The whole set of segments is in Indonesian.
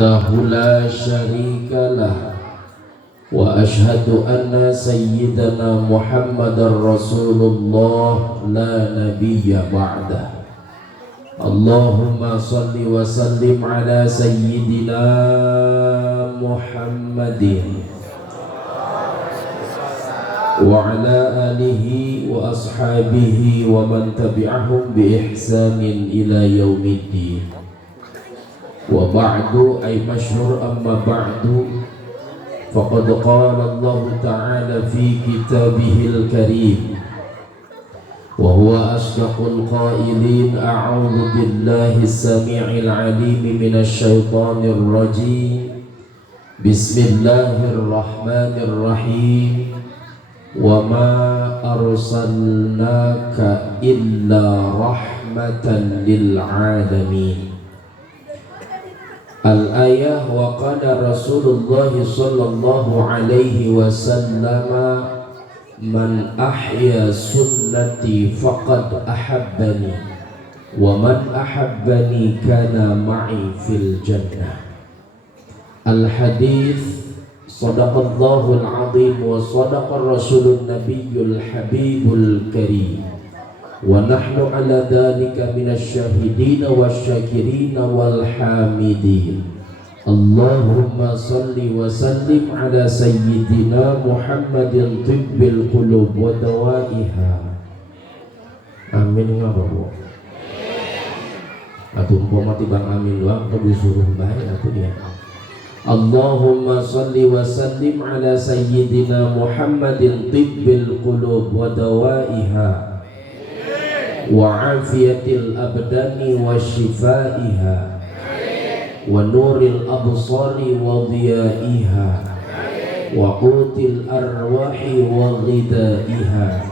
وحده لا شريك له وأشهد أن سيدنا محمد رسول الله لا نبي بعده. اللهم صل وسلم على سيدنا محمد وعلى آله وأصحابه ومن تبعهم بإحسان إلى يوم الدين. وبعد أي مشهور أما بعد فقد قال الله تعالى في كتابه الكريم وهو أصدق القائلين: أعوذ بالله السميع العليم من الشيطان الرجيم بسم الله الرحمن الرحيم وما أرسلناك إلا رحمة للعالمين. Al-ayah wa qala Rasulullah sallallahu alaihi wasallam man ahya sunnati faqad ahabbani wa man ahabbani kana ma'i fil jannah. Al-hadith sadaqallahul azim wa sadaqa rasulun nabiyyul habibul karim wa nahnu ala dhalika minasy syahidin wasyakirin wal hamidin. Allahumma salli wa sallim ala sayyidina Muhammadin tibbil qulub wa dawaiha. Amin ngapa Bu? Atuh umpama tibang amin doang atau disuruh bae atuh dia. Allahumma salli wa sallim ala sayyidina Muhammadin tibbil qulub wa dawaiha wa afiyatil abdani wa shifaiha wa nuril absari wa dhiyaiha wa qutil arwahi wa ghidaiha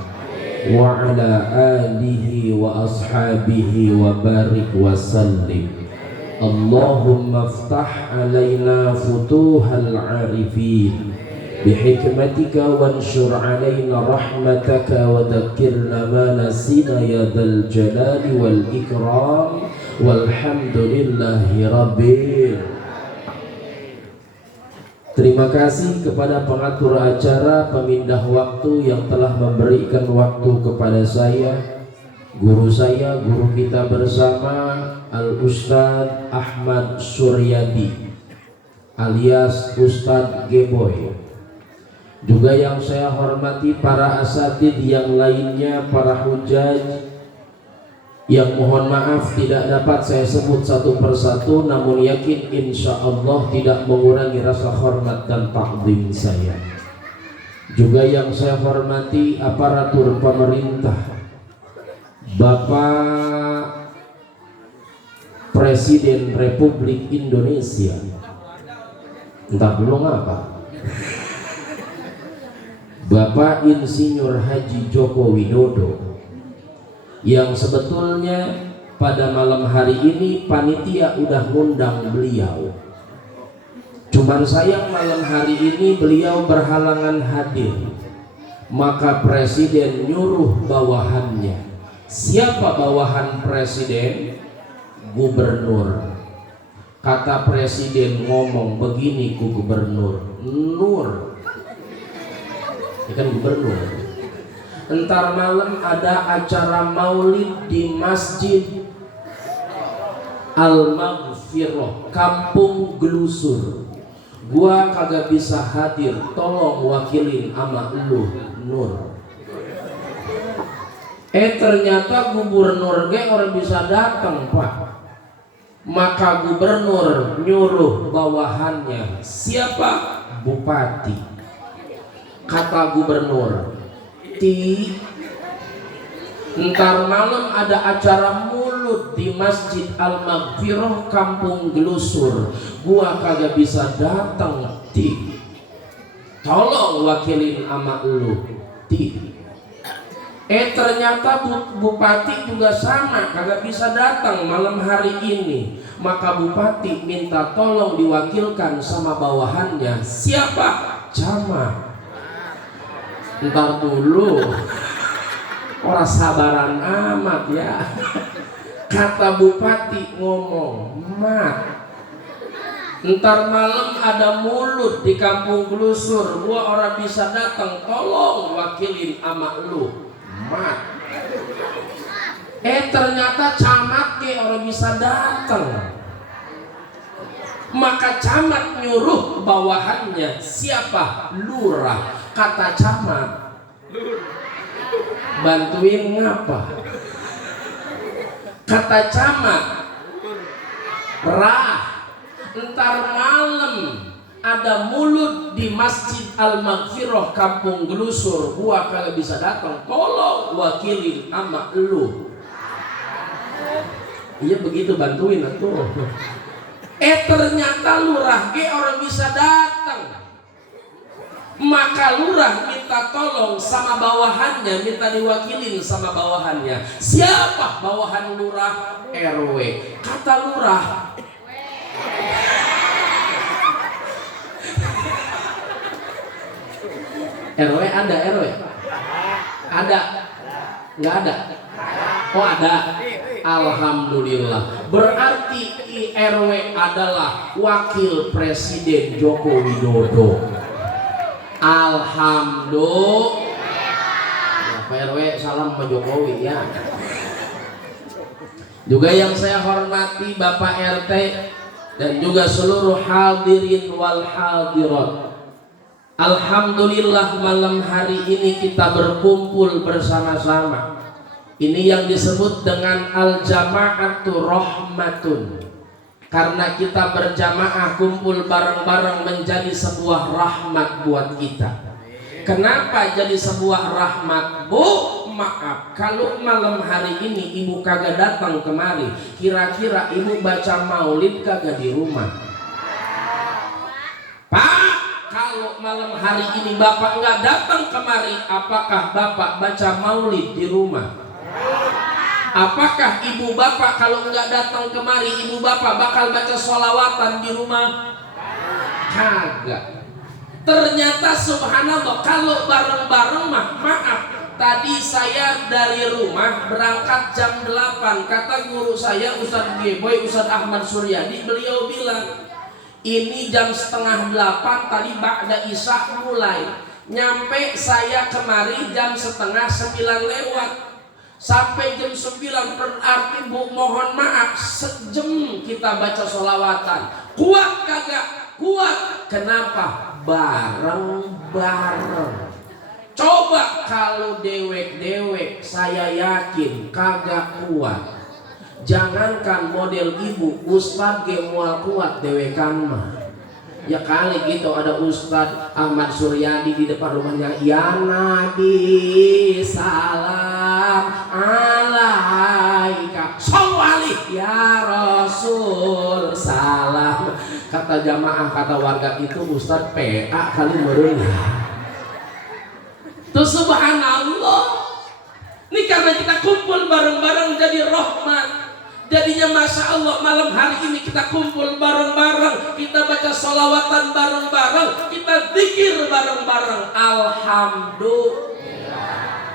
wa ala alihi wa ashabihi wa barik wa sallim. Allahumma aftah alaina futuhal arifin bihikmatika wanshur alaina rahmataka wa dhakkirna ma nasina ya dzal jalali wal ikram walhamdulillahi rabbil. Terima kasih kepada pengatur acara, pemindah waktu yang telah memberikan waktu kepada saya, guru saya, guru kita bersama Al-Ustadz Ahmad Suryadi alias Ustadz Geboy. Juga yang saya hormati para asatid yang lainnya, para hujaj yang mohon maaf tidak dapat saya sebut satu persatu, namun yakin insya Allah tidak mengurangi rasa hormat dan takdim saya. Juga yang saya hormati aparatur pemerintah, Bapak Presiden Republik Indonesia, entah belum apa, Bapak Insinyur Haji Joko Widodo, yang sebetulnya pada malam hari ini panitia udah ngundang beliau, cuman sayang malam hari ini beliau berhalangan hadir. Maka Presiden nyuruh bawahannya. Siapa bawahan Presiden? Gubernur. Kata Presiden ngomong begini ku Gubernur, Nur, ini kan gubernur. Entar malam ada acara maulid di Masjid Al-Maghfirah Kampung Gelusur. Gua kagak bisa hadir, tolong wakilin ama lu, Nur. Ternyata gubernur ge orang bisa datang, Pak. Maka gubernur nyuruh bawahannya. Siapa? Bupati. Kata gubernur, ntar malam ada acara mulut di Masjid Al-Maghfirah Kampung Gelusur, gua kagak bisa datang, tolong wakilin ama lu, ternyata bupati juga sama, kagak bisa datang malam hari ini. Maka bupati minta tolong diwakilkan sama bawahannya. Siapa? Camat. Ntar dulu, orang sabaran amat ya. Kata bupati ngomong, Mat, Ntar malam ada mulut di kampung Glusur, gua orang bisa datang, tolong wakilin ama lu. Mat. Ternyata camat ke orang bisa datang. Maka camat nyuruh bawahannya, siapa? Lurah. Kata camat, bantuin ngapa? Kata camat, Rah, ntar malam ada mulut di Masjid Al-Maghfirah Kampung Glusur, gua kagak bisa datang, tolong wakilin ama lu. Iya begitu, bantuin atuh. Ternyata lurah ge orang bisa datang. Maka lurah minta tolong sama bawahannya, minta diwakilin sama bawahannya. Siapa bawahan lurah? RW. Kata lurah, RW ada, RW ada, nggak ada? Oh ada. Alhamdulillah. Berarti RW adalah wakil Presiden Joko Widodo. Alhamdulillah. Ya, Pak RW salam Pak Jokowi ya. Juga yang saya hormati Bapak RT dan juga seluruh hadirin wal hadirat. Alhamdulillah malam hari ini kita berkumpul bersama-sama. Ini yang disebut dengan al-jama'atu rahmatun. Karena kita berjamaah kumpul bareng-bareng menjadi sebuah rahmat buat kita. Kenapa jadi sebuah rahmat? Bu, maaf kalau malam hari ini ibu kagak datang kemari, kira-kira ibu baca maulid kagak di rumah? Pak, kalau malam hari ini bapak nggak datang kemari, apakah bapak baca maulid di rumah? Apakah ibu bapak kalau nggak datang kemari, ibu bapak bakal baca sholawatan di rumah? Kagak. Ternyata subhanallah kalau bareng-bareng maaf, tadi saya dari rumah berangkat jam 8. Kata guru saya Ustadz Geboy, Ustadz Ahmad Suryadi, beliau bilang ini jam setengah 8 tadi ba'da isya mulai. Nyampe saya kemari jam setengah 9 lewat. Sampai jam 9 berarti bu mohon maaf sejam kita baca sholawatan. Kuat kagak? Kuat. Kenapa? Bareng-bareng. Coba kalau dewek-dewek saya yakin kagak kuat. Jangankan model ibu, Ustadz ge moal kuat dewekan mah. Ya kali gitu ada Ustadz Ahmad Suryadi di depan rumahnya, ya Nabi salam alaika sholli ya Rasul salam. Kata jamaah, kata warga itu Ustadz PA kali meureun. Tuh subhanallah. Ini karena kita kumpul bareng-bareng jadi rahmat. Jadinya Masya Allah malam hari ini kita kumpul bareng-bareng, kita baca sholawatan bareng-bareng, kita zikir bareng-bareng. Alhamdulillah.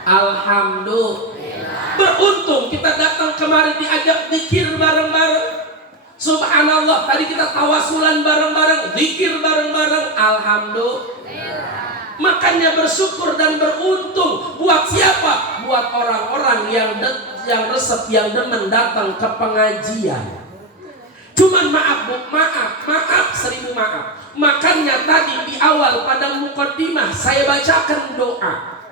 Alhamdulillah. Beruntung kita datang kemarin diajak zikir bareng-bareng. Subhanallah, tadi kita tawasulan bareng-bareng, zikir bareng-bareng. Alhamdulillah. Makanya bersyukur dan beruntung. Buat siapa? Buat orang-orang yang resep, yang demen datang ke pengajian. Cuman maaf bu, maaf, seribu maaf. Makanya tadi di awal pada mukaddimah saya bacakan doa.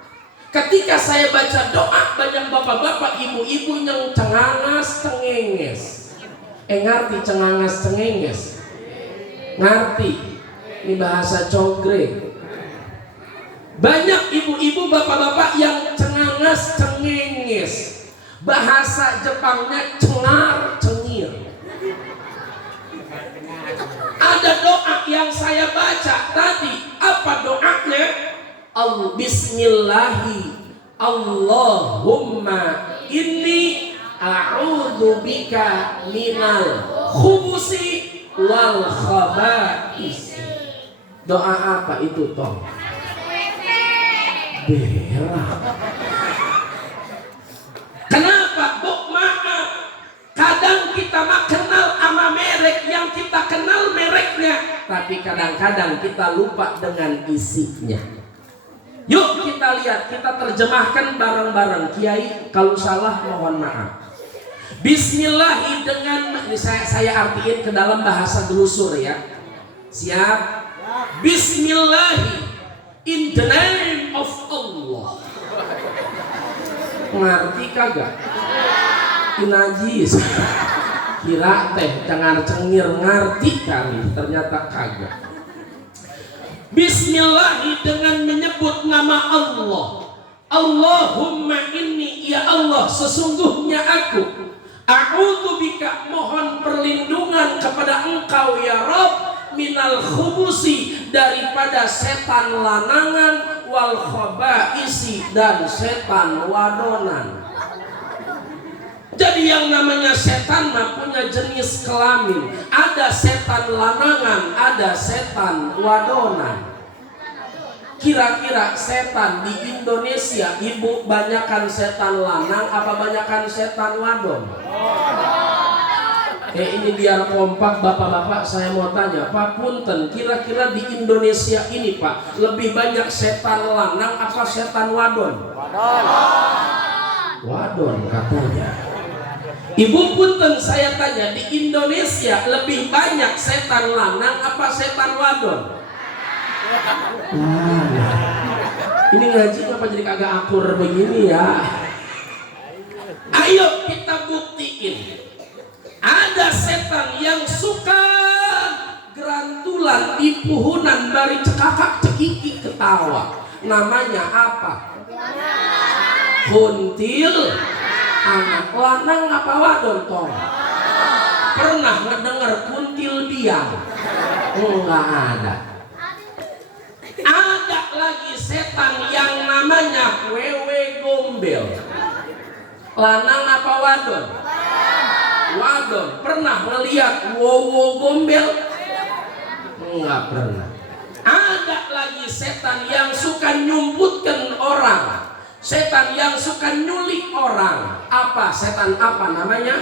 Ketika saya baca doa, banyak bapak-bapak, ibu-ibu yang cengangas cengenges. Ngerti cengangas cengenges? Ngerti? Ini bahasa cogrek. Banyak ibu-ibu bapak-bapak yang cengangas cengenges. Bahasa Jepangnya cengar cengir. Ada doa yang saya baca tadi. Apa doanya? Bismillahi Allahumma inni a'udzubika minal khubusi wal khaba'is. Doa apa itu toh? Berak. Kenapa? Bu, maaf. Kadang kita mah kenal sama merek, yang kita kenal mereknya tapi kadang-kadang kita lupa dengan isinya. Yuk kita lihat, kita terjemahkan bareng-bareng. Kiai kalau salah mohon maaf. Bismillahi dengan ini saya artiin ke dalam bahasa gelusur ya. Siap? Bismillahi in the name of Allah. Ngerti kagak? Najis. Kira teh cengar cengir ngerti kali, ternyata kagak. Bismillahi dengan menyebut nama Allah. Allahumma inni, ya Allah sesungguhnya aku a'udzubika mohon perlindungan kepada Engkau ya Rabb minal khubusi daripada setan lanangan wal khabaisi dan setan wadonan. Jadi yang namanya setan mah punya jenis kelamin. Ada setan lanangan, ada setan wadonan. Kira-kira setan di Indonesia, ibu banyakan setan lanang apa banyakan setan wadon? Ini biar kompak bapak-bapak, saya mau tanya Pak Punten, kira-kira di Indonesia ini Pak lebih banyak setan lanang apa setan wadon? Wadon katanya. Ibu Punten saya tanya, di Indonesia lebih banyak setan lanang apa setan wadon? Ini ngaji ngapa jadi kagak akur begini ya? Ayo kita buktiin. Ada setan yang suka gerantulan di puhunan bari cekakak cekiki ketawa. Namanya apa? Kuntil anak lanang apa wadon tong? Pernah ngedenger kuntil biang? Enggak ada. Ada lagi setan yang namanya wewe gombel. Lanang apa wadon? Wadon. Pernah ngeliat wowo gombel? Enggak pernah. Ada lagi setan yang suka nyumputkan orang. Setan yang suka nyulik orang. Apa? Setan apa namanya?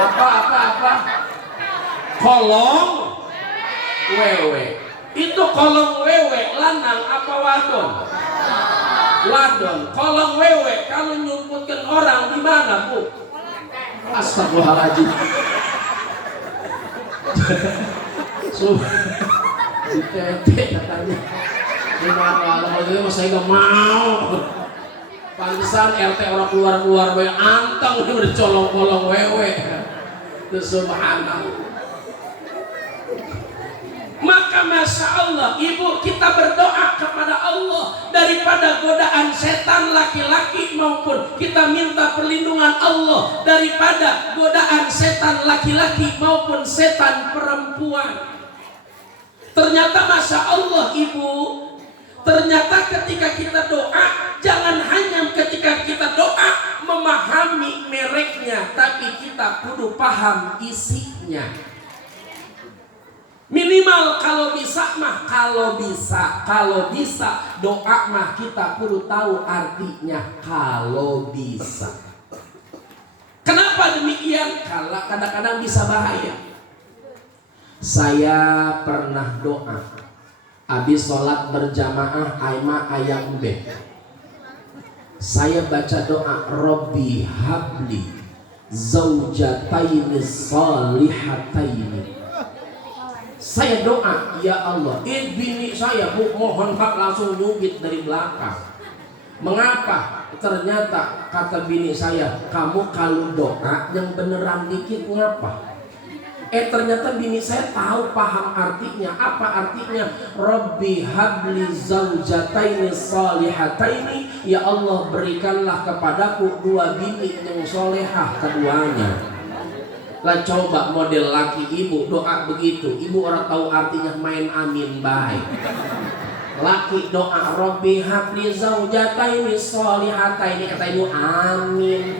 Apa? Kolong wewe. Itu kolong wewe lanang apa wadon? Wadon. Kolong wewe kalau nyumputkan orang di mana, Bu? Astagfirullahaladzim. Ditete katanya. Gimana kalau saya gak mau. Pantesan RT orang keluar-keluar banyak anteng ini udah colong-colong wewe. Itu subhanallah. Maka masya Allah, ibu kita berdoa kepada Allah daripada godaan setan laki-laki maupun kita minta perlindungan Allah daripada godaan setan laki-laki maupun setan perempuan. Ternyata masya Allah ibu, ternyata ketika kita doa jangan hanya ketika kita doa memahami mereknya, tapi kita kudu paham isinya. Minimal kalau bisa doa mah kita perlu tahu artinya kalau bisa. Kenapa demikian? Karena kadang-kadang bisa bahaya. Saya pernah doa habis sholat berjamaah aima ayam be. Saya baca doa Robbi habli zaujataini salihataini. Saya doa, ya Allah, bini saya mohon hak langsung nyubit dari belakang. Mengapa? Ternyata kata bini saya, kamu kalau doa yang beneran dikit ngapa? Ternyata bini saya tahu paham artinya. Apa artinya? Rabbi habli zaujataini salihataini. Ya Allah berikanlah kepadaku dua bini yang solehah keduanya. Lah coba model laki ibu doa begitu, ibu orang tahu artinya main amin baik. Laki doa Rabbi habli zaujataini salihataini, kata ibu amin.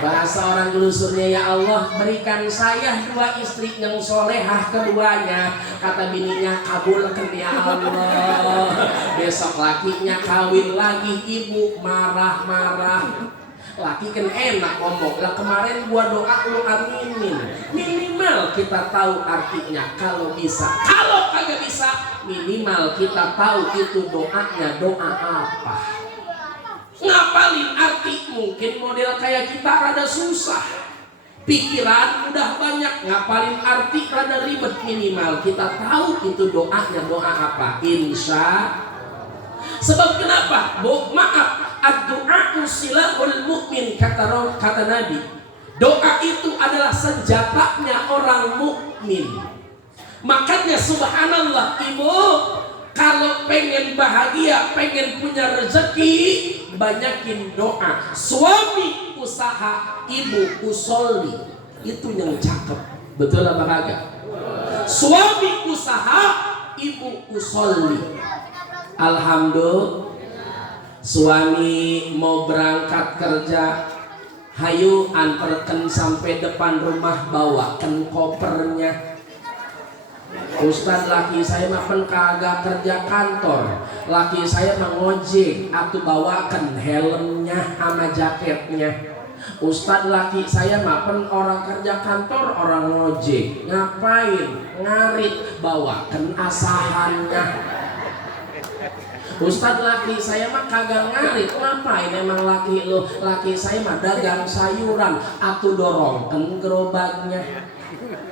Bahasa orang gelusurnya, ya Allah berikan saya dua istri yang solehah keduanya. Kata bininya, kabulkan ya Allah. Besok lakinya kawin lagi, ibu marah-marah. Laki kan enak ngomong, lah kemarin gua doa lu aminin, kita tahu artinya kalau bisa. Kalau kagak bisa, minimal kita tahu itu doanya doa apa. Ngapalin arti mungkin model kayak kita rada susah. Pikiran udah banyak, ngapalin arti rada ribet. Minimal kita tahu itu doanya doa apa. Insya. Sebab kenapa? Maaf, ad-du'a silahul mu'min, kata Nabi. Doa itu adalah senjatanya orang mukmin. Makanya subhanallah ibu, kalau pengen bahagia, pengen punya rezeki, banyakin doa. Suami usaha, ibu usolli. Itu yang cakep. Betul apa kagak? Suami usaha, ibu usolli. Alhamdulillah. Suami mau berangkat kerja, hayu antarkan sampai depan rumah, bawakan kopernya. Ustaz, laki saya mah kagak kerja kantor, laki saya mah ngojek, atuh bawakan helmnya sama jaketnya. Ustaz, laki saya mah orang kerja kantor, orang ngojek, ngapain ngarit, bawakan asahannya. Ustaz, laki saya mah kagak ngarit, ngapain emang laki lo? Laki saya mah dagang sayuran, atuh dorongkan gerobaknya.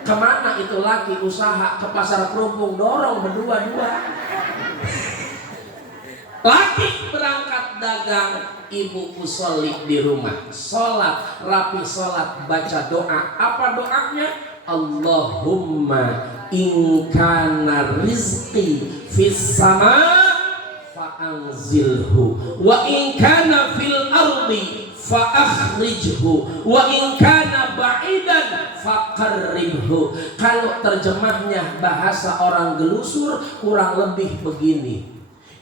Kemana itu laki usaha? Ke pasar kerupuk, dorong berdua-dua. Laki berangkat dagang, ibu usolli di rumah, sholat, rapi sholat, baca doa. Apa doanya? Allahumma in kana rizqi fis sama fa'anzilhu wa in kana fil ardi fa'akhrijhu wa in kana ba'idan faqarribhu. Kalau terjemahnya bahasa orang gelusur kurang lebih begini.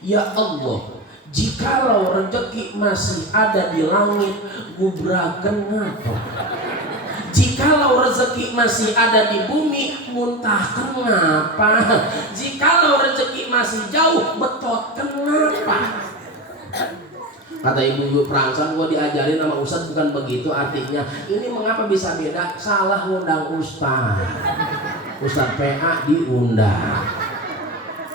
Ya Allah, jikalau rezeki masih ada di langit, gubrakan ngapa? Jikalau rezeki masih ada di bumi, muntahkan ngapa? Jikalau rezeki masih jauh, betotkan ngapa? Kata ibu-ibu perangsan, gua diajarin sama Ustadz bukan begitu artinya. Ini mengapa bisa beda? Salah ngundang Ustadz. Ustadz PA diundang.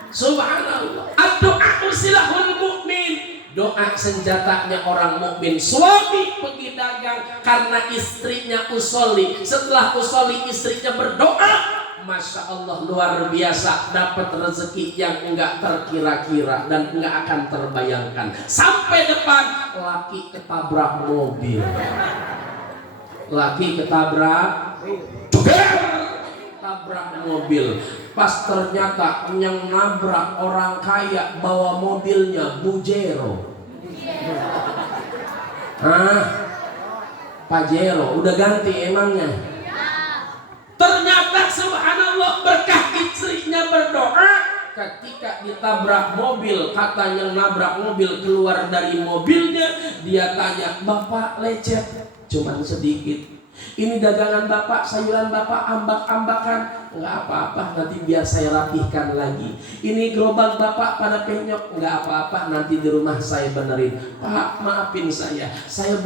Subhanallah. Ad-du'a silahul mu'min. Doa senjatanya orang mukmin. Suami pergi dagang karena istrinya usolli. Setelah usolli istrinya berdoa, Masya Allah luar biasa, dapat rezeki yang enggak terkira-kira dan enggak akan terbayangkan. Sampai depan, laki ketabrak mobil. Laki ketabrak, tabrak mobil. Pas ternyata yang nabrak orang kaya bawa mobilnya Bujero. Pajero udah ganti emangnya. Ternyata subhanallah berkah istrinya berdoa, ketika ditabrak mobil, katanya nabrak mobil keluar dari mobilnya, dia tanya, "Bapak lecet?" "Cuman sedikit." "Ini dagangan Bapak, sayuran Bapak ambak-ambakan." "Enggak apa-apa, nanti biar saya rapihkan lagi." "Ini gerobak Bapak pada penyok." "Enggak apa-apa, nanti di rumah saya benerin." "Pak, maafin saya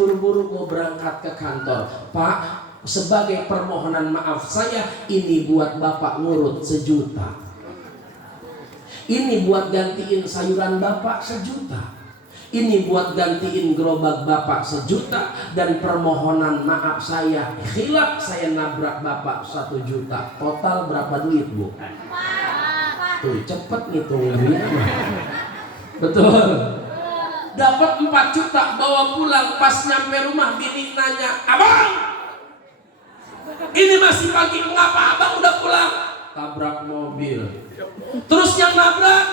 buru-buru mau berangkat ke kantor. Pak, sebagai permohonan maaf saya, ini buat Bapak ngurut 1 juta. Ini buat gantiin sayuran Bapak 1 juta. Ini buat gantiin gerobak Bapak 1 juta. Dan permohonan maaf saya, khilaf saya nabrak Bapak 1 juta. Total berapa duit, Bu?" Tuh cepet ngitungin duitnya. Betul. Dapat 4 juta bawa pulang. Pas nyampe rumah bini nanya, "Abang, ini masih pagi, mengapa abang udah pulang?" "Tabrak mobil." "Terus yang nabrak?"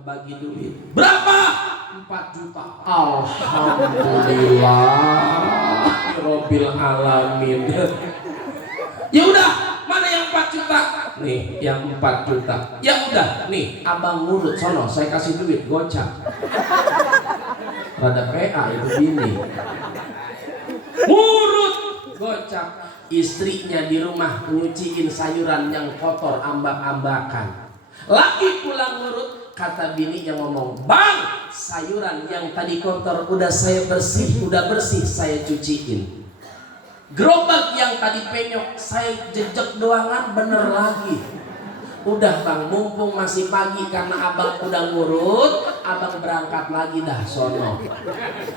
"Bagi duit." "Berapa?" 4 juta. Alhamdulillah Rabbil alamin. "Ya udah, mana yang 4 juta?" "Nih, yang 4 juta." "Ya udah, nih abang ngurut sono, saya kasih duit gocap." Rada PA itu bini. Ngurut gocap. Istrinya di rumah nyuciin sayuran yang kotor ambak-ambakan. Laki pulang ngurut. Kata bini yang ngomong, "Bang, sayuran yang tadi kotor udah bersih saya cuciin." Gerobak yang tadi penyok saya jejak doangan bener lagi. Udah bang, mumpung masih pagi karena abang udah ngurut, abang berangkat lagi dah sono.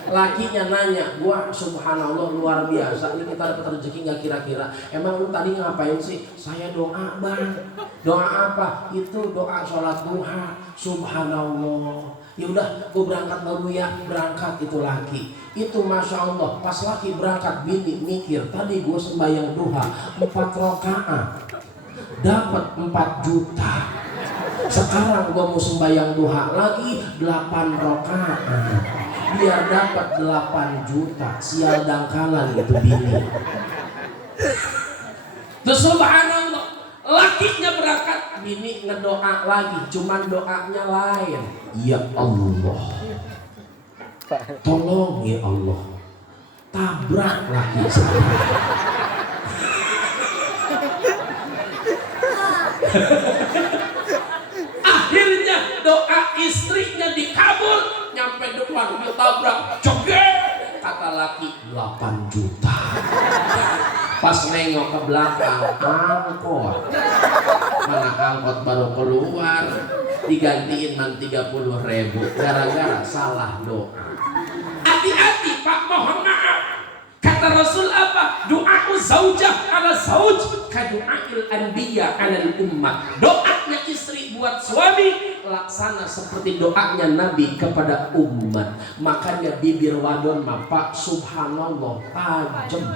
Lakinya nanya, gua subhanallah luar biasa, ini kita dapat rezeki nggak kira-kira? Emang lu tadi ngapain sih? Saya doa bang. Doa apa? Itu doa sholat duha. Subhanallah. Ya udah, gua berangkat dulu ya. Berangkat itu laki. Itu masya Allah, pas laki berangkat bini mikir, tadi gua sembahyang duha 4 rakaat. Dapat 4 juta. Sekarang gua mau sembahyang duha lagi 8 rakaat. Biar dapat 8 juta. Sial dangkalan itu bini. Terus subhanallah, lakinya berangkat, bini ngedoa lagi, cuman doanya lain. Ya Allah, tolong ya Allah, tabrak laki saya. Akhirnya doa istrinya dikabul, nyampe depan ditabrak, joget, kata laki 8 juta. Pas nengok ke belakang, angkot. Mana angkot baru keluar, digantiin man 30.000 gara-gara salah doa. Hati-hati Pak, mohon maaf. Kata Rasul apa? Doa zaujah ala zauj kadu'ail anbiya ala ummah. Doanya istri buat suami laksana seperti doanya Nabi kepada umat. Makanya bibir wadon mah Pak subhanallah tajam.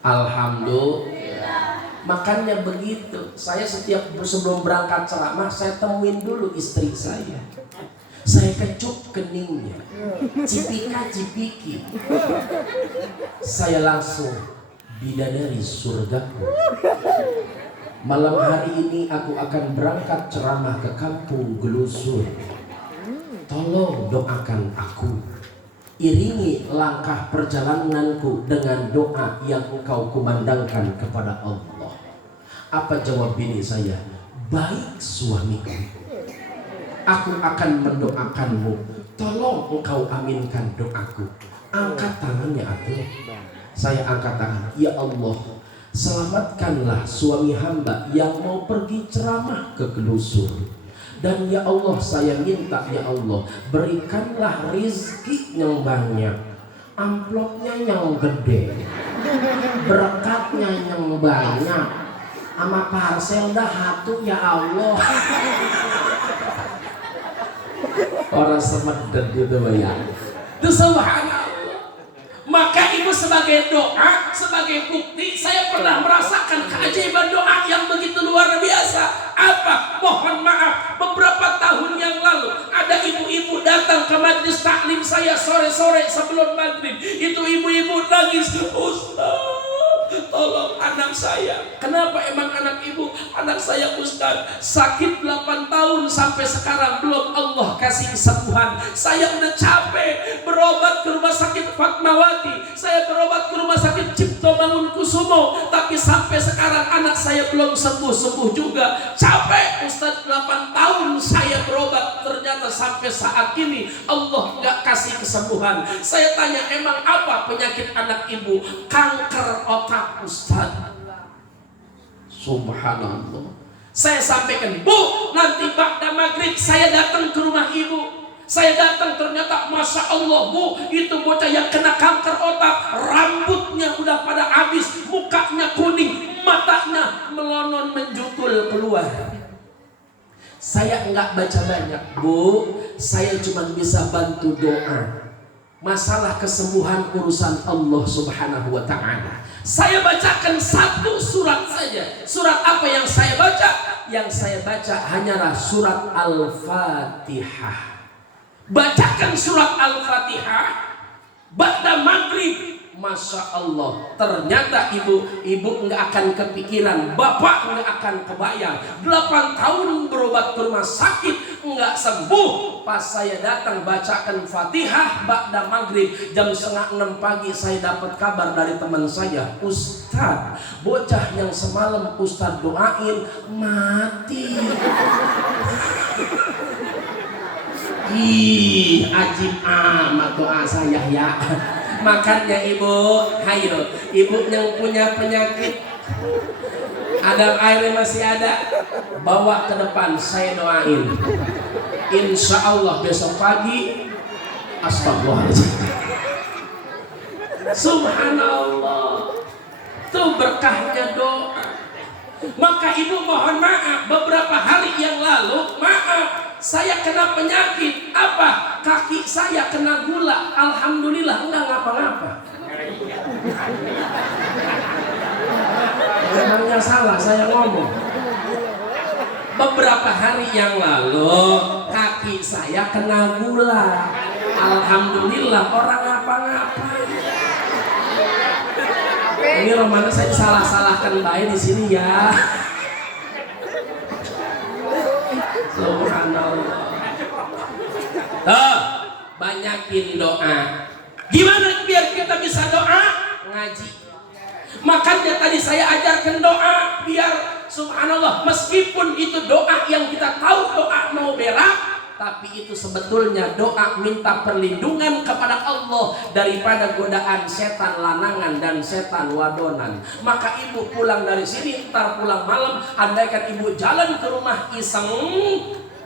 Alhamdulillah. Makanya begitu. Saya setiap sebelum berangkat ceramah saya temuin dulu istri saya. Saya kecup keningnya, cipika cipiki. Saya langsung, bidadari surgaku. Malam hari ini aku akan berangkat ceramah ke kampung Gelusur. Tolong doakan aku. Iringi langkah perjalananku dengan doa yang engkau kumandangkan kepada Allah. Apa jawab bini saya? Baik suamiku. Aku akan mendoakanmu. Tolong engkau aminkan doaku. Angkat tangannya aku. Saya angkat tangan. Ya Allah, selamatkanlah suami hamba yang mau pergi ceramah ke Gelusur. Dan ya Allah, saya minta ya Allah, berikanlah rizki yang banyak, amplopnya yang gede, berkatnya yang banyak, sama parcel dah hatu ya Allah. Orang semedet gitu ya. Itu subhanallah. Maka ibu sebagai doa, sebagai bukti, saya pernah merasakan keajaiban doa yang begitu luar biasa. Apa? Mohon maaf, beberapa tahun yang lalu ada ibu-ibu datang ke majelis taklim saya sore-sore sebelum maghrib. Itu ibu-ibu nangis, Ustaz, tolong anak saya. Kenapa emang anak ibu? Anak saya Ustaz sakit 8 tahun sampai sekarang belum Allah kasih kesembuhan. Saya udah capek berobat ke rumah sakit Fatmawati, saya berobat ke rumah sakit Cipto Mangunkusumo, tapi sampai sekarang anak saya belum sembuh-sembuh juga. Capek Ustaz, 8 tahun saya berobat, ternyata sampai saat ini Allah nggak kasih kesembuhan. Saya tanya, emang apa penyakit anak ibu? Kanker otak Ustaz. Subhanallah. Saya sampaikan, Bu, nanti ba'da maghrib saya datang ke rumah ibu. Saya datang, ternyata masya Allah Bu, itu bocah yang kena kanker otak, rambutnya udah pada habis, mukanya kuning, matanya melonon menjutul keluar. Saya enggak baca banyak Bu, saya cuma bisa bantu doa. Masalah kesembuhan urusan Allah subhanahu wa ta'ala. Saya bacakan 1 surat saja. Surat apa yang saya baca? Yang saya baca hanyalah surat Al-Fatihah. Bacakan surat Al-Fatihah ba'da maghrib. Masya Allah, ternyata ibu nggak akan kepikiran, bapak nggak akan kebayang. 8 tahun berobat ke rumah sakit nggak sembuh. Pas saya datang bacakan Fatihah ba'da maghrib, jam 5:30 pagi saya dapat kabar dari teman saya, Ustaz, bocah yang semalam Ustaz doain mati. Ih, ajib amat doa saya ya. Makannya ibu, hayo. Ibu yang punya penyakit, ada airnya masih ada, bawa ke depan, saya doain. Insya Allah besok pagi, astagfirullahaladzim. Subhanallah, tuh berkahnya doa. Maka ibu mohon maaf, beberapa hari yang lalu, maaf, saya kena penyakit. Apa? Kaki saya kena gula. Alhamdulillah enggak ngapa-ngapa. Memangnya salah saya ngomong. Beberapa hari yang lalu kaki saya kena gula. Alhamdulillah orang ngapa-ngapa. Ini romana saya salah-salahkan baik di sini ya. Subhanallah. Banyakin doa. Gimana biar kita bisa doa? Ngaji. Makanya tadi saya ajarkan doa biar subhanallah, meskipun itu doa yang kita tahu doa mau berak, tapi itu sebetulnya doa minta perlindungan kepada Allah daripada godaan setan lanangan dan setan wadonan. Maka ibu pulang dari sini, ntar pulang malam, andaikan ibu jalan ke rumah iseng,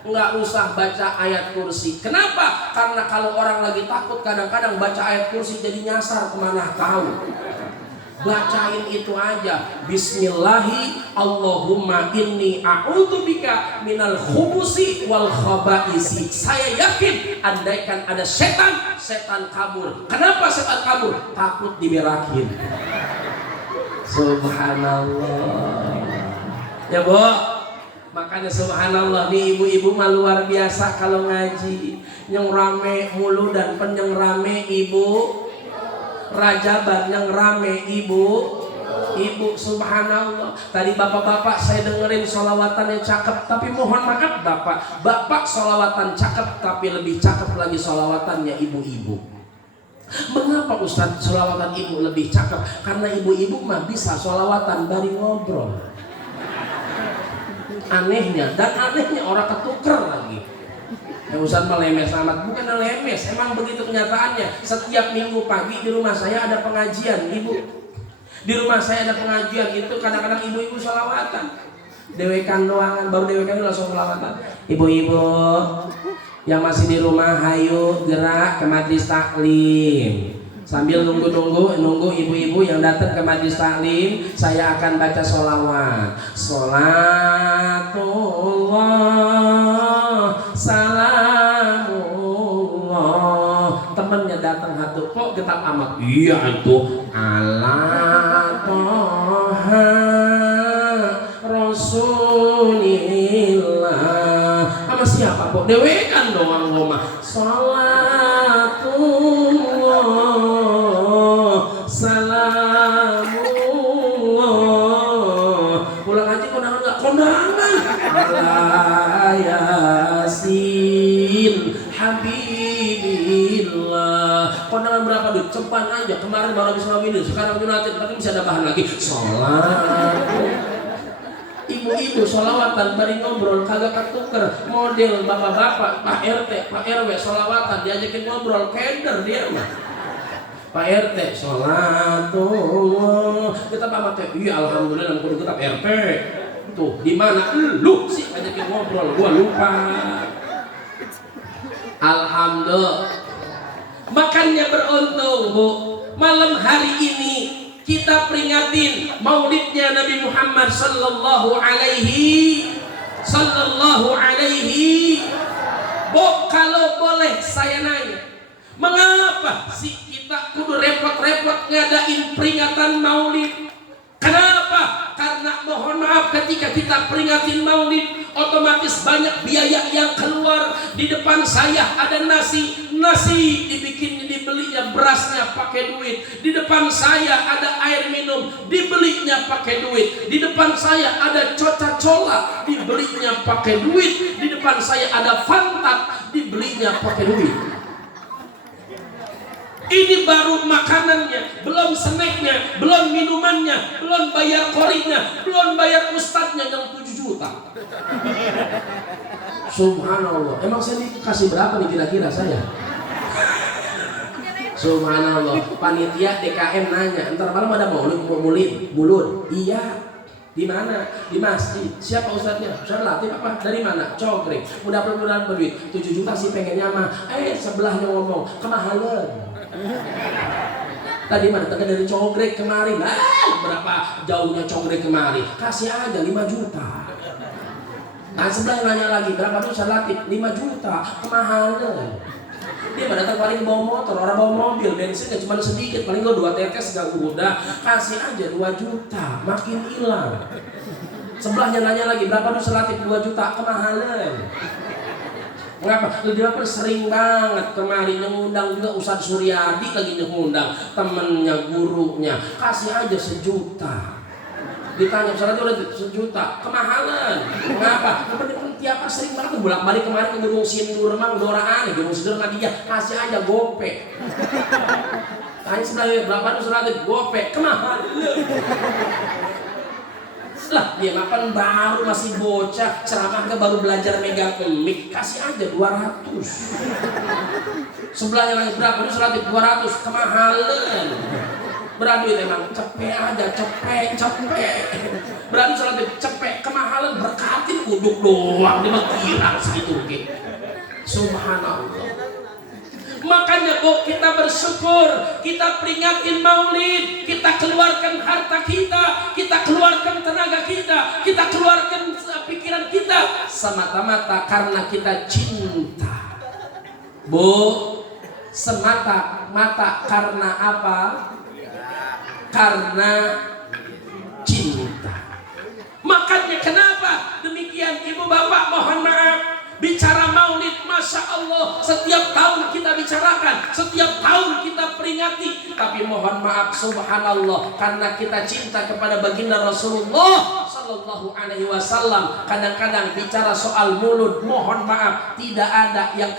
nggak usah baca ayat kursi. Kenapa? Karena kalau orang lagi takut kadang-kadang baca ayat kursi jadi nyasar kemana tahu. Bacain itu aja. Bismillahi Allahumma inni a'udzubika minal khubusi wal khaba'isi. Saya yakin andaikan ada setan, setan kabur. Kenapa setan kabur? Takut diberakin. Subhanallah. Ya bu, makanya subhanallah nih ibu-ibu mah luar biasa kalau ngaji. Yang rame mulu dan yang rame ibu. Rajaban yang rame ibu, subhanallah. Tadi bapak-bapak saya dengerin sholawatannya cakep, tapi mohon maaf bapak sholawatan cakep, tapi lebih cakep lagi sholawatannya ibu-ibu. Mengapa Ustadz sholawatan ibu lebih cakep? Karena ibu-ibu mah bisa sholawatan dari ngobrol. Anehnya orang ketuker lagi. Ustadz melemes amat, bukan lemes, emang begitu kenyataannya. Setiap minggu pagi di rumah saya ada pengajian, ibu. Di rumah saya ada pengajian itu kadang-kadang ibu-ibu sholawatan. Dewekan doangan, baru dewekan langsung sholawatan. Ibu-ibu yang masih di rumah, hayu gerak ke majlis taklim. Sambil nunggu ibu-ibu yang datang ke majlis taklim, saya akan baca sholawat. Sholatullah salamullah. Temennya datang hatu, kok getap amat? Iya itu ala toha rasulillah. Sama siapa kok? Dewekan doang ngomong. Salatullah salamullah. Pulang aja kondangan nggak? Kondangan. Yasin Habibillah. Kondangan berapa duit? Cepat aja. Kemarin baru habis ini, sekarang United, tapi bisa ada bahan lagi. Sholat. Ibu-ibu sholawatan bari ngobrol kagak ketuker. Model bapak-bapak, Pak RT, Pak RW sholawatan diajakin ngobrol keder dia mah. Pak RT sholatullah. Kita pamat iya alhamdulillah kudu kita RT. Tuh, di mana lu sih ajakin ngobrol, gua lupa. Alhamdulillah. Makanya beruntung bu, malam hari ini kita peringatin maulidnya Nabi Muhammad sallallahu alaihi. Bu, kalau boleh saya nanya, mengapa sih kita kudu repot-repot ngadain peringatan maulid? Kenapa? Karena mohon maaf ketika kita peringatin maulid otomatis banyak biaya yang keluar. Di depan saya ada nasi dibikin, dibelinya berasnya pakai duit. Di depan saya ada air minum, dibelinya pakai duit. Di depan saya ada coca-cola, dibelinya pakai duit. Di depan saya ada Fanta, dibelinya pakai duit. Ini baru makanannya, belum snacknya, belum minumannya, belum bayar korinya, belum bayar ustadznya yang 7 juta. Subhanallah. Emang saya dikasih berapa nih kira-kira saya? Subhanallah, panitia DKM nanya, ntar malam ada mulut. Iya. Di mana? Di masjid. Siapa ustadznya? Ustadz Latif apa? Dari mana? Cogrek. Mudah-mudahan berduit. 7 juta sih pengennya mah. Sebelahnya ngomong kemahalan. Tadi mana? Tadi dari Cogrek kemari. Berapa jauhnya Cogrek kemari? Kasih aja 5 juta. Nah sebelah nanya lagi, berapa tuh Ustadz Latif? 5 juta. Kemahalan. Dia pada datang paling bawa motor, orang bawa mobil, bensinnya cuma sedikit, paling gak 2 tetes gak udah, kasih aja 2 juta, makin hilang. Sebelahnya nanya lagi, berapa tuh Latif? 2 juta, kemahalan. Mengapa? Dia pun sering banget kemarin ngundang juga Ustadz Suryadi lagi ngundang temennya, gurunya, kasih aja 1 juta. Ditanya Ustadz udah 1 juta, kemahalan. Mengapa? Tiap hari sering banget bolak-balik kemarin ke Gunung Sindur, Doraan, Gunung Sindur dia kasih aja gope. Tanya sebenarnya berapa tuh Ustadz? Gope, kemahalan. Lah dia makan baru masih bocah, ceramah ke baru belajar megang mic, kasih aja 200. Sebelahnya lagi berapa tuh Ustadz? 200, kemahalan. Beradu itu emang cepet aja, cepet. Beradu salah cepet, kemahalan berkatin uduk doang, dia mah girang segitu gitu. Subhanallah. Makanya Bu, kita bersyukur, kita peringatin maulid, kita keluarkan harta kita keluarkan tenaga kita keluarkan pikiran kita semata-mata karena kita cinta. Bu, semata-mata karena apa? Karena cinta. Makanya kenapa demikian ibu bapak, mohon maaf, bicara maulid masya Allah setiap tahun kita bicarakan, setiap tahun kita peringati, tapi mohon maaf subhanallah karena kita cinta kepada baginda Rasulullah Sallallahu Alaihi Wasallam, kadang-kadang bicara soal mulut, mohon maaf tidak ada yang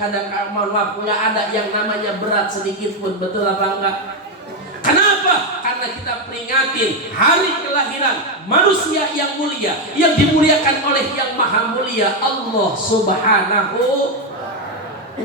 mohon maaf nggak ada yang namanya berat sedikit pun, betul apa enggak? Kenapa? Karena kita peringatin hari kelahiran manusia yang mulia, yang dimuliakan oleh yang maha mulia Allah Subhanahu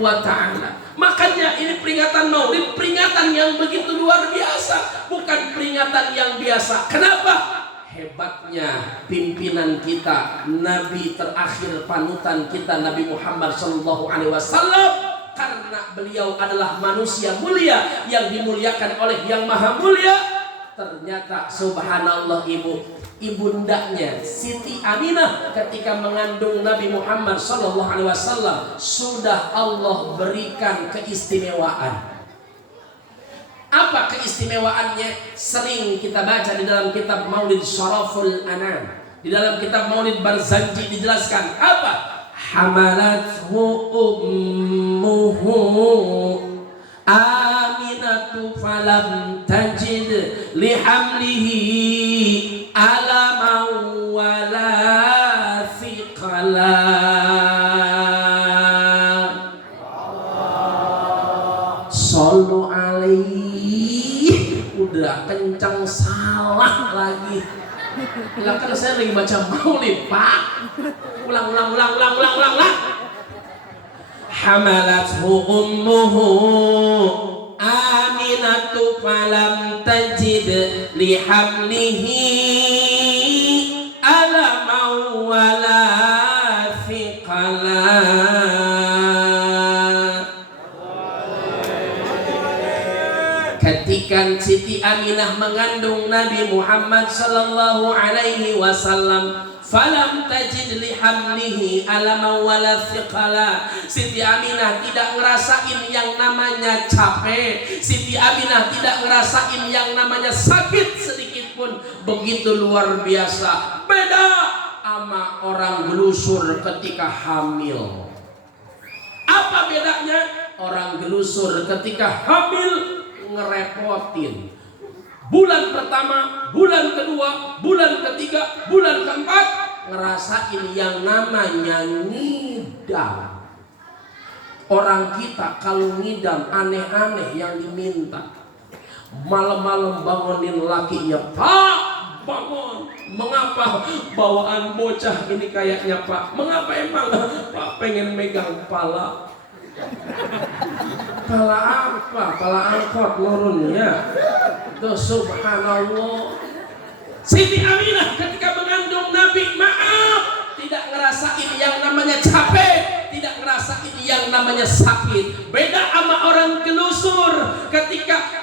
wa ta'ala. Makanya ini peringatan maulid, peringatan yang begitu luar biasa, bukan peringatan yang biasa. Kenapa? Hebatnya pimpinan kita, Nabi terakhir panutan kita, Nabi Muhammad Sallallahu Alaihi Wasallam. Karena beliau adalah manusia mulia yang dimuliakan oleh yang maha mulia. Ternyata subhanallah ibundanya Siti Aminah ketika mengandung Nabi Muhammad Sallallahu Alaihi Wasallam sudah Allah berikan keistimewaan. Apa keistimewaannya? Sering kita baca di dalam kitab Maulid Syaraful Anam, di dalam kitab Maulid Barzanji dijelaskan apa? Hamalathu ummuhu Aminatu falam tajid lihamlihi alaman wala thiqala. Sallu alaihi. Udah kencang salah lagi. Lah kan saya lagi baca maulid Pak. Ulang. Hamalathu ummuhu Aminatu falam tajid lihamlihi alaman wala thiqala. Ketika Siti Aminah mengandung Nabi Muhammad Sallallahu Alaihi Wasallam, falam tajid lihamlihi alaman wala thiqala. Siti Aminah tidak ngerasain yang namanya capek. Siti Aminah tidak ngerasain yang namanya sakit sedikit pun. Begitu luar biasa. Beda sama orang gelusur ketika hamil. Apa bedanya? Orang gelusur ketika hamil ngerepotin. Bulan pertama, bulan kedua, bulan ketiga, bulan keempat ngerasain yang namanya ngidam. Orang kita kalau ngidam aneh-aneh yang diminta. Malam-malam bangunin lakinya, Pak bangun. Mengapa bawaan bocah ini kayaknya Pak? Mengapa emang Pak pengen megang kepala? Pala apa? Pala angkot nurunnya. Tuh subhanallah. Siti Aminah ketika mengandung Nabi, maaf, tidak ngerasain yang namanya capek, tidak ngerasain yang namanya sakit. Beda sama orang gelusur ketika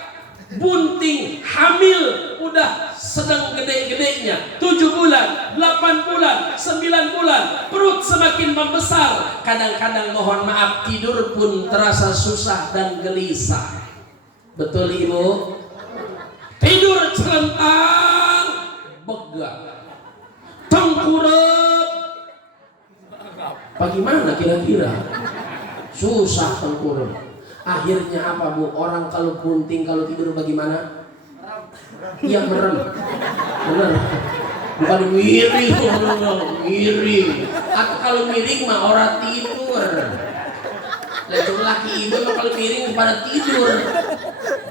bunting hamil udah sedang gede-gedenya, 7 bulan, 8 bulan, 9 bulan, perut semakin membesar. Kadang-kadang mohon maaf tidur pun terasa susah dan gelisah. Betul Ibu? Tidur celentang, begak, tengkurap. Bagaimana kira-kira? Susah tengkurap. Akhirnya apa Bu? Orang kalau bunting kalau tidur bagaimana? Iya merem. Benar. Bukan miring, miring. Atau kalau miring mah orang tidur. Lecung laki ibu mah kalau miring pada tidur.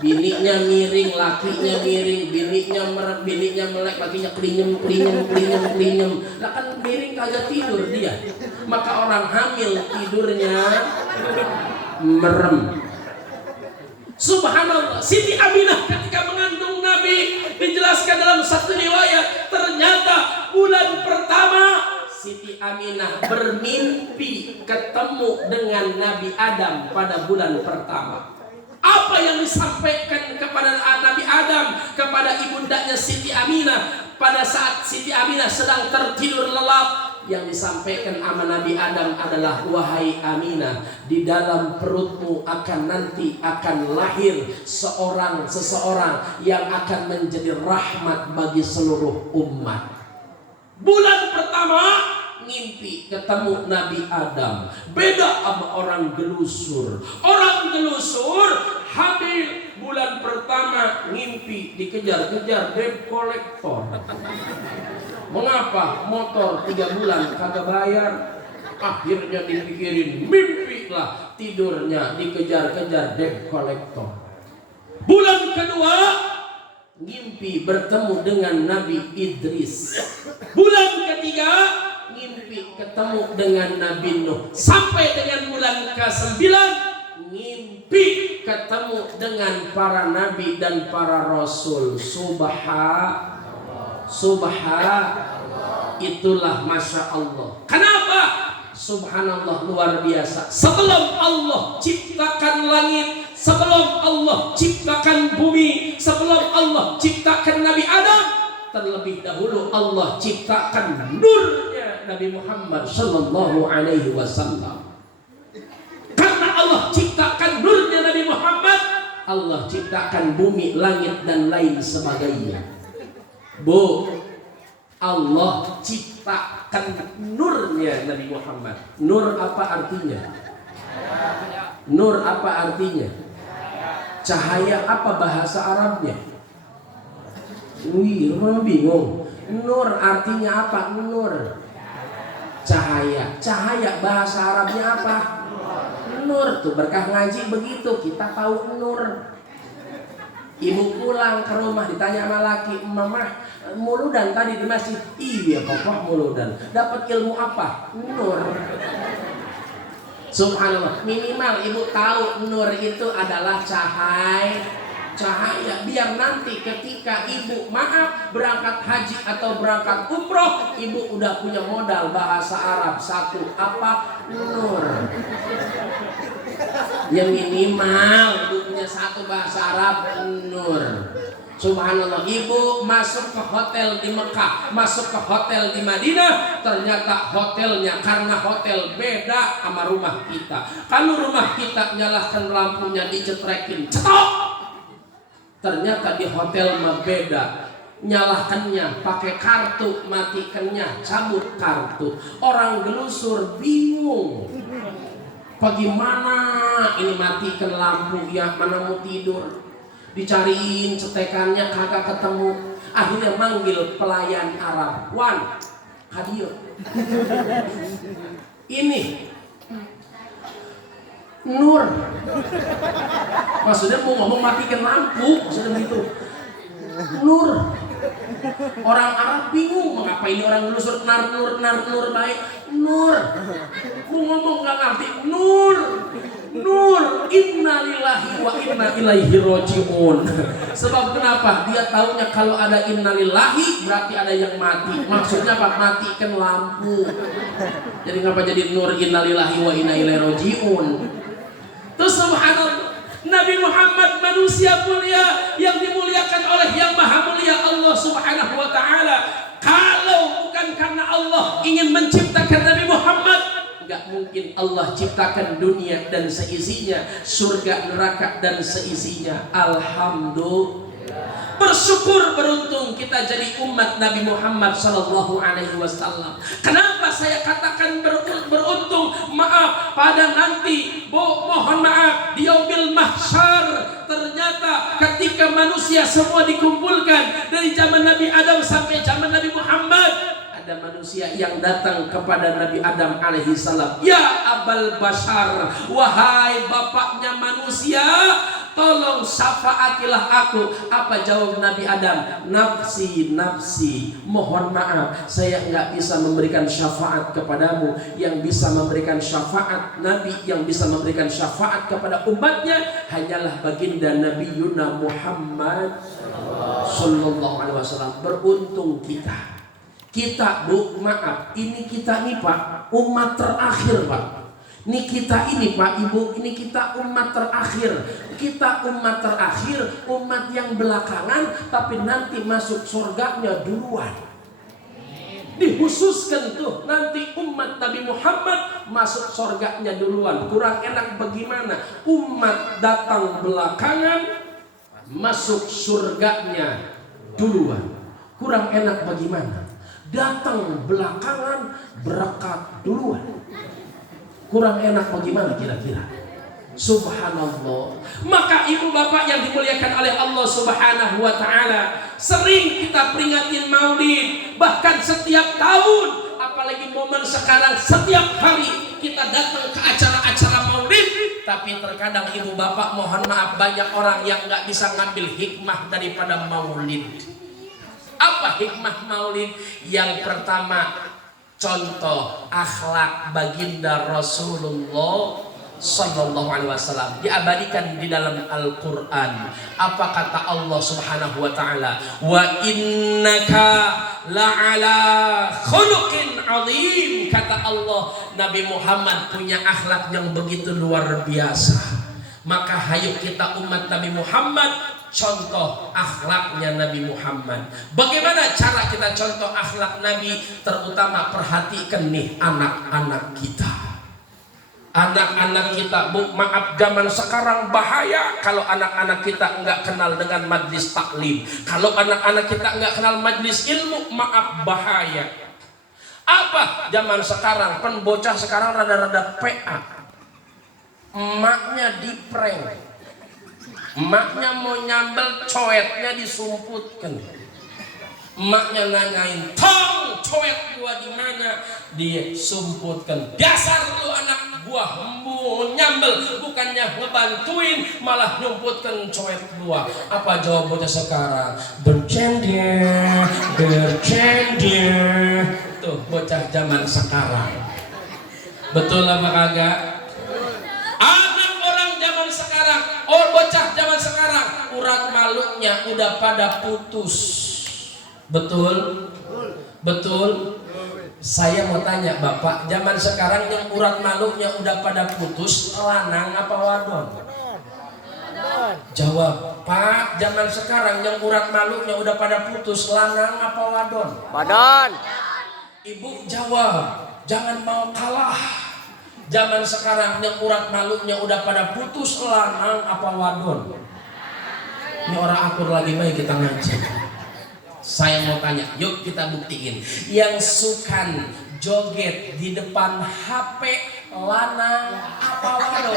Bininya miring, lakinya miring, bininya merem, bininya melek, lakinya klinyem. Lah kan miring kagak tidur dia. Maka orang hamil tidurnya merem. Subhanallah, Siti Aminah ketika mengandung Nabi dijelaskan dalam satu riwayat, ternyata bulan pertama Siti Aminah bermimpi ketemu dengan Nabi Adam pada bulan pertama. Apa yang disampaikan kepada Nabi Adam kepada ibundanya Siti Aminah pada saat Siti Aminah sedang tertidur lelap? Yang disampaikan sama Nabi Adam adalah, wahai Aminah, di dalam perutmu nanti akan lahir seseorang yang akan menjadi rahmat bagi seluruh umat. Bulan pertama ngimpi ketemu Nabi Adam. Beda sama orang gelusur. Orang gelusur hamil bulan pertama ngimpi dikejar-kejar debt collector. Mengapa? Motor 3 bulan kagak bayar. Akhirnya dipikirin, mimpi lah tidurnya dikejar-kejar debt collector. Bulan kedua ngimpi bertemu dengan Nabi Idris. Bulan ketiga ngimpi ketemu dengan Nabi Nuh. Sampai dengan bulan ke-9 ngimpi ketemu dengan para nabi dan para rasul. Itulah Masya Allah. Kenapa? Subhanallah, luar biasa. Sebelum Allah ciptakan langit, sebelum Allah ciptakan bumi, sebelum Allah ciptakan Nabi Adam, terlebih dahulu Allah ciptakan nurnya Nabi Muhammad sallallahu alaihi wasallam. Karena Allah ciptakan nurnya Nabi Muhammad, Allah ciptakan bumi, langit dan lain sebagainya. Bu, Allah ciptakan nurnya Nabi Muhammad. Nur apa artinya? Nur apa artinya? Cahaya apa bahasa Arabnya? Wih, orang bingung. Nur artinya apa? Nur, cahaya. Cahaya bahasa Arabnya apa? Nur. Tuh berkah ngaji begitu, kita tahu nur. Ibu pulang ke rumah ditanya sama laki, "Mama, muludan tadi di masjid?" "Iya papa, muludan." "Dapat ilmu apa?" "Nur." Subhanallah, minimal ibu tahu nur itu adalah cahaya. Biar nanti ketika ibu berangkat haji atau berangkat umroh, ibu udah punya modal bahasa Arab satu, apa? Nur. Yang minimal ibu punya satu bahasa Arab, nur. Subhanallah, ibu masuk ke hotel di Mekah, masuk ke hotel di Madinah, ternyata hotelnya, karena hotel beda sama rumah kita. Kalau rumah kita nyalakan lampunya, dicetrekin, cetok. Ternyata di hotel mah beda, nyalakannya pakai kartu, matikannya cabut kartu. Orang gelusur bingung, bagaimana ini matikan lampu, ya mana mau tidur, dicariin cetekannya kagak ketemu. Akhirnya manggil pelayan Arab, "Wan, hadir ini nur." Maksudnya mau ngomong matikan lampu, maksudnya gitu. Nur. Orang Arab bingung, mengapa ini orang gelusur nur baik. Nur. Mau ngomong nggak ngerti, nur. Nur, innalillahi wa inna ilaihi rajiun. Sebab kenapa? Dia taunya kalau ada innalillahi berarti ada yang mati. Maksudnya apa? Matikan lampu. Jadi ngapa jadi nur innalillahi wa inna ilaihi rajiun? Terus subhanallah, Nabi Muhammad manusia mulia yang dimuliakan oleh yang maha mulia Allah subhanahu wa ta'ala. Kalau bukan karena Allah ingin menciptakan Nabi Muhammad, nggak mungkin Allah ciptakan dunia dan seisinya, surga neraka dan seisinya. Alhamdulillah, bersyukur, beruntung kita jadi umat Nabi Muhammad Sallallahu Alaihi Wasallam. Kenapa saya katakan beruntung? Maaf, pada nanti mohon maaf di yaumil mahsyar, ternyata ketika manusia semua dikumpulkan dari zaman Nabi Adam sampai zaman Nabi Muhammad, ada manusia yang datang kepada Nabi Adam alaihi salam. Ya abal bashar, wahai bapaknya manusia, tolong syafaatilah aku. Apa jawab Nabi Adam? Nafsi, nafsi. Mohon maaf, saya nggak bisa memberikan syafaat kepadamu. Yang bisa memberikan syafaat, Nabi yang bisa memberikan syafaat kepada umatnya hanyalah baginda Nabi Yuna Muhammad Sallallahu Alaihi Wasallam. Beruntung kita. Kita, Bu, maaf, ini kita nih Pak, umat terakhir Pak. Ini kita ini Pak, Ibu, ini kita umat terakhir. Kita umat terakhir, umat yang belakangan, tapi nanti masuk surganya duluan. Dikhususkan tuh, nanti umat Nabi Muhammad masuk surganya duluan. Kurang enak bagaimana? Umat datang belakangan, masuk surganya duluan. Kurang enak bagaimana? Datang belakangan, berkat duluan. Kurang enak bagaimana kira-kira? Subhanallah. Maka ibu bapak yang dimuliakan oleh Allah Subhanahu wa ta'ala, sering kita peringatin maulid. Bahkan setiap tahun, apalagi momen sekarang, setiap hari kita datang ke acara-acara maulid. Tapi terkadang ibu bapak, mohon maaf, banyak orang yang gak bisa ngambil hikmah daripada maulid. Apa hikmah maulid? Yang pertama, contoh akhlak baginda Rasulullah Sallallahu Alaihi Wasallam diabadikan di dalam Al-Quran. Apa kata Allah Subhanahu Wa Taala? Wa innaka la'ala khuluqin azim. Kata Allah, Nabi Muhammad punya akhlak yang begitu luar biasa. Maka hayu kita umat Nabi Muhammad contoh akhlaknya Nabi Muhammad. Bagaimana cara kita contoh akhlak Nabi? Terutama perhatikan nih anak-anak kita. Anak-anak kita, Bu, maaf, zaman sekarang bahaya kalau anak-anak kita enggak kenal dengan majlis taklim. Kalau anak-anak kita enggak kenal majlis ilmu, maaf, bahaya. Apa zaman sekarang? Bocah sekarang rada-rada PA. Emaknya diprank. Emaknya mau nyambel, coetnya disumputkan. Emaknya nanyain, "Tong, coet gua di mana?" Dia sumputkan. "Dasar lu anak gua, mau nyambel, bukannya ngebantuin, malah nyumputkan coet gua." Apa jawab bocah sekarang? Bercanda, bercanda. Tuh bocah zaman sekarang. Betul apa kagak? Anak orang zaman sekarang, bocah zaman sekarang, urat maluknya udah pada putus. Betul? Betul? Saya mau tanya Bapak, zaman sekarang yang urat maluknya udah pada putus, lanang apa wadon? Jawab, Pak, zaman sekarang yang urat maluknya udah pada putus, lanang apa wadon? Wadon. Ibu jawab, jangan mau kalah. Zaman sekarang yang urat maluknya udah pada putus, lanang apa wadon? Ini orang akur lagi, baik kita ngaji. Saya mau tanya, yuk kita buktiin. Yang suka joget di depan HP, lanang apa wadon?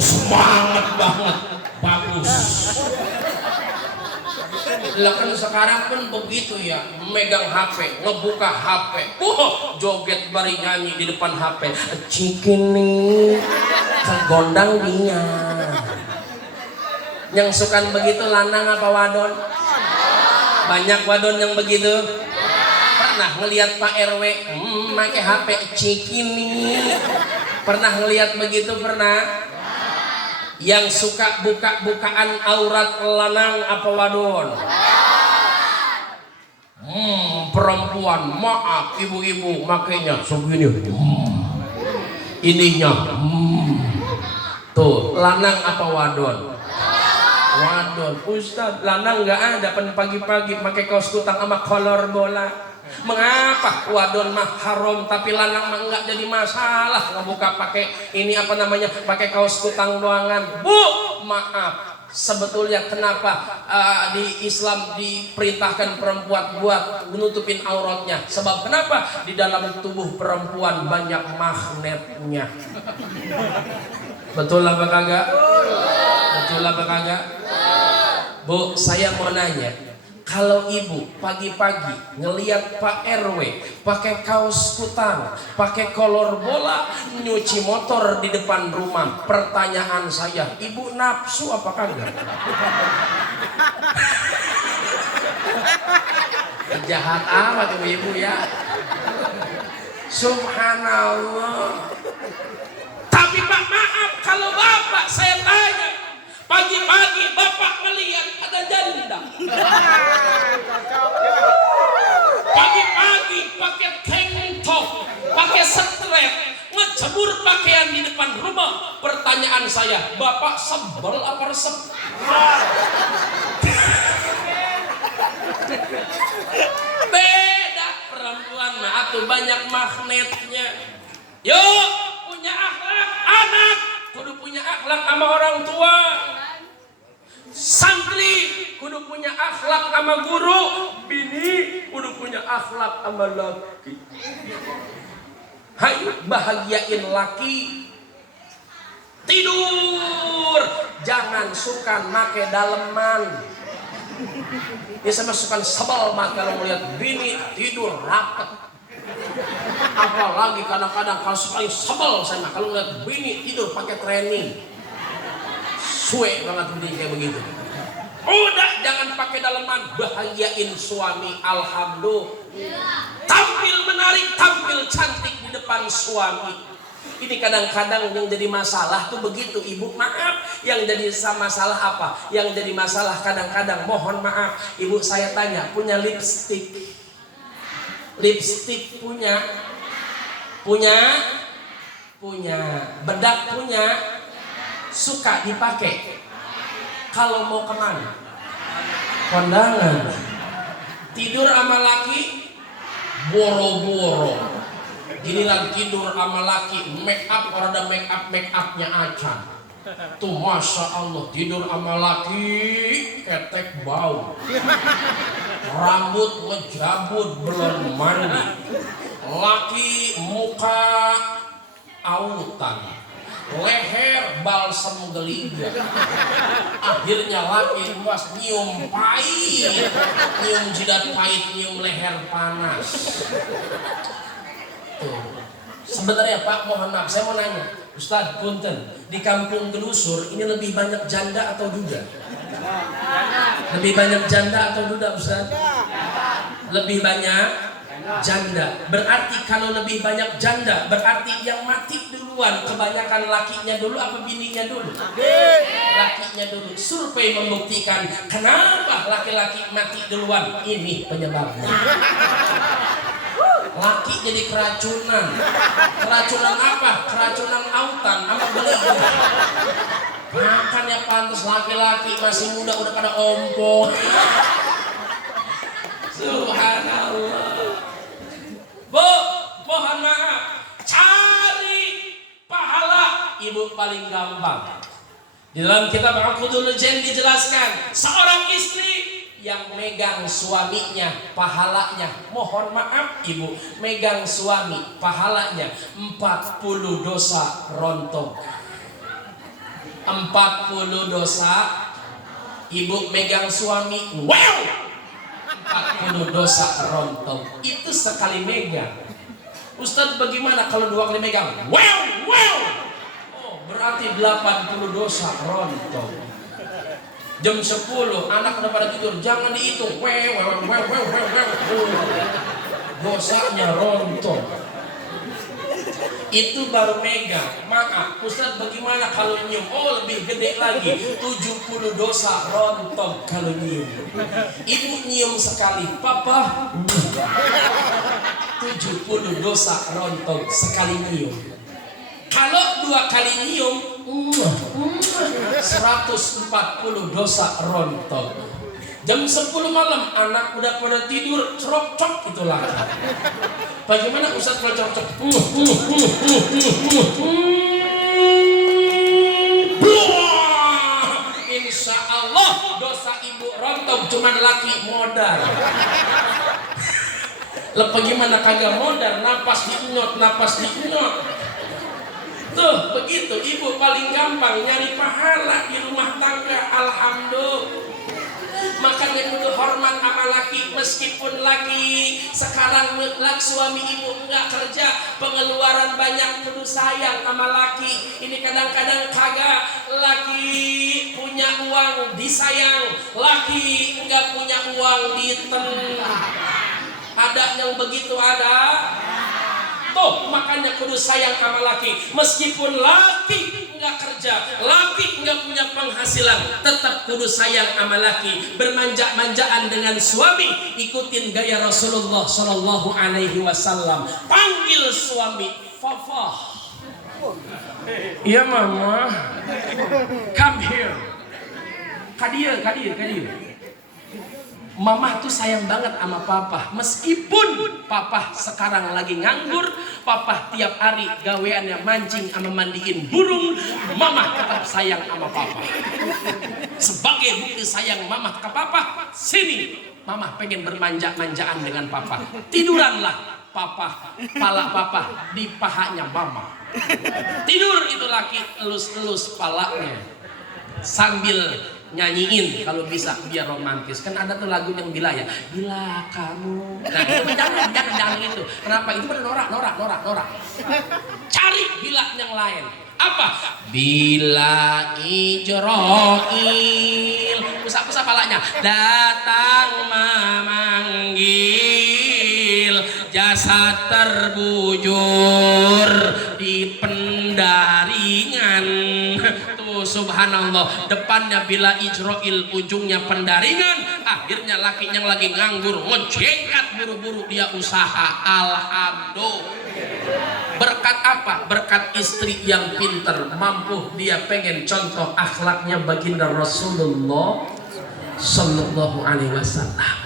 Semangat banget, bagus. Lah kan sekarang pun begitu ya, megang HP, ngebuka HP, joget bari nyanyi di depan HP. Cikini kegondang dia. Yang suka begitu lanang apa wadon? Banyak wadon yang begitu. Pernah ngelihat Pak RW pakai HP cikini. Pernah ngelihat begitu? Pernah? Yang suka buka-bukaan aurat lanang apa wadon? Perempuan, maaf ibu-ibu, makanya segini ininya tuh, lanang apa wadon? Wadon. Ustaz, lanang nggak ada, pagi-pagi pakai kaos kutang sama kolor bola. Mengapa? Wadon mah haram, tapi lanang mah nggak jadi masalah ngebuka pakai ini apa namanya, pakai kaos kutang doangan. Bu, maaf, sebetulnya kenapa di Islam diperintahkan perempuan buat menutupin auratnya? Sebab kenapa? Di dalam tubuh perempuan banyak magnetnya. Betul apa kagak? Betul apa kagak? Bu, saya mau nanya, kalau ibu pagi-pagi ngelihat Pak RW pakai kaos kutang, pakai kolor bola, nyuci motor di depan rumah, pertanyaan saya, ibu nafsu apa kagak? Jahat amat ibu ya. Subhanallah. Tapi Pak, maaf kalau Bapak saya tanya, pagi-pagi Bapak melihat ada janda, pagi-pagi pakai tank top, pakai strap, ngejemur pakaian di depan rumah, pertanyaan saya, Bapak sebel apa resep? Beda, perempuan mah atuh banyak magnetnya. Yuk, punya akhlak anak, kudu punya akhlak sama orang tua. Santri kudu punya akhlak sama guru, bini kudu punya akhlak sama laki. Hayu bahagiain laki. Tidur, jangan suka make daleman. Ya sama suka sebel mah kalau melihat bini tidur rapet. Apalagi kadang-kadang kalau paling sebel saya kalau ngeliat bini tidur pakai training, suwe banget bini kayak begitu. Udah jangan pakai daleman, bahagiain suami. Alhamdulillah, tampil menarik, tampil cantik di depan suami. Ini kadang-kadang yang jadi masalah tuh begitu ibu. Maaf, yang jadi masalah apa? Yang jadi masalah kadang-kadang, mohon maaf ibu, saya tanya, punya lipstick punya bedak punya, suka dipakai kalau mau kemana? Kondangan. Tidur sama laki boro-boro. Ini lagi tidur sama laki, make up, orang ada make upnya aja. Tuh masya Allah, tidur sama laki ketek bau, rambut ngejabut belum mandi, laki muka autan, leher balsam geliga. Akhirnya laki mas nyium pahit, nyium jidat pahit, nyium leher panas. Tuh. Sebenarnya Pak, mohon maaf, saya mau nanya, Ustadz punten, di kampung Gelusur ini lebih banyak janda atau duda? Lebih banyak janda atau duda Ustadz? Lebih banyak janda. Berarti kalau lebih banyak janda, berarti yang mati duluan kebanyakan lakinya dulu apa bininya dulu? Lakinya dulu. Survei membuktikan kenapa laki-laki mati duluan. Ini penyebabnya. Laki jadi keracunan. Keracunan apa? Keracunan autan sama belega. Makanya pantas laki-laki masih muda udah pada ompong. Subhanallah. Bu, mohon maaf, cari pahala ibu paling gampang. Di dalam kitab Aqdul Jan dijelaskan, seorang istri yang megang suaminya pahalanya, mohon maaf ibu, megang suami pahalanya 40 dosa rontok. 40 dosa ibu megang suami, wow, 40 dosa rontok. Itu sekali megang. Ustadz bagaimana kalau 2 kali megang? Wow, wow. Oh, berarti 80 dosa rontok. Jam 10 anak udah pada tidur, jangan dihitung. Dosanya rontok. Itu baru megang. Maaf, Ustaz bagaimana kalau nyium? Oh, lebih gede lagi. 70 dosa rontok kalau nyium. Ibu nyium sekali, papa 70 dosa rontok sekali nyium. Kalau 2 kali nyium 140 dosa rontok. Jam 10 malam anak udah pada tidur, cerok-cok itu lagi. Bagaimana Ustaz kalau cerok-cok? Insya Allah dosa ibu rontok, cuman laki modal. Lah bagaimana kagak modal? Napas dinyot, napas dinyot. Tuh begitu, ibu paling gampang nyari pahala di rumah tangga. Alhamdulillah. Makanya kudu hormat sama laki, meskipun laki sekarang mutlak suami ibu enggak kerja, pengeluaran banyak, kudu sayang sama laki. Ini kadang-kadang kagak, laki punya uang disayang, laki enggak punya uang diten. Ada yang begitu, ada. Tuh makanya kudu sayang sama laki, meskipun laki nggak kerja, laki nggak punya penghasilan, tetap kudu sayang sama laki. Bermanja-manjaan dengan suami, ikutin gaya Rasulullah Shallallahu Alaihi Wasallam. Panggil suami, Fafa. Iya mama, come here. Kadir. Mama tuh sayang banget sama papa. Meskipun papa sekarang lagi nganggur, papa tiap hari gaweannya mancing sama mandiin burung, mama tetap sayang sama papa. Sebagai bukti sayang mama ke papa, sini mama pengen bermanja-manjaan dengan papa. Tiduranlah papa, pala papa di pahanya mama. Tidur itu laki, elus-elus palanya sambil nyanyiin kalau bisa biar romantis. Kan ada tuh lagu yang bila ya, bila kamu. Nah itu jangan gitu. Kenapa? Itu pada norak. Cari bila yang lain. Apa? Bila Ijroil, pusat palanya datang memanggil, jasad terbujur di pendaringan. Subhanallah, depannya bila Ijroil, ujungnya pendaringan. Akhirnya laki yang lagi nganggur ngejengkat buru-buru dia usaha. Alhamdulillah. Berkat apa? Berkat istri yang pintar, mampu dia pengen contoh akhlaknya baginda Rasulullah Sallallahu Alaihi Wasallam.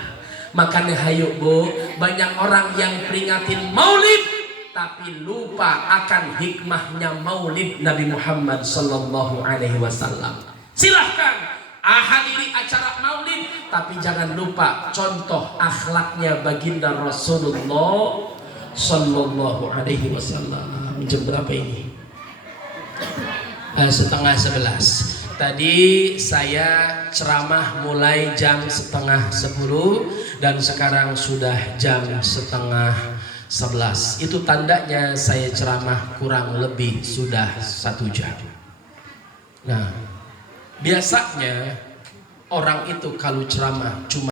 Makanya hayu bu, banyak orang yang peringatin maulid tapi lupa akan hikmahnya maulid Nabi Muhammad Sallallahu Alaihi Wasallam. Silahkan hadiri acara maulid, tapi jangan lupa contoh akhlaknya baginda Rasulullah Sallallahu Alaihi Wasallam. Jam berapa ini? 10:30. Tadi saya ceramah mulai jam 9:30 dan sekarang sudah jam 10:30. Itu tandanya saya ceramah kurang lebih sudah 1 jam. Nah, biasanya orang itu kalau ceramah cuma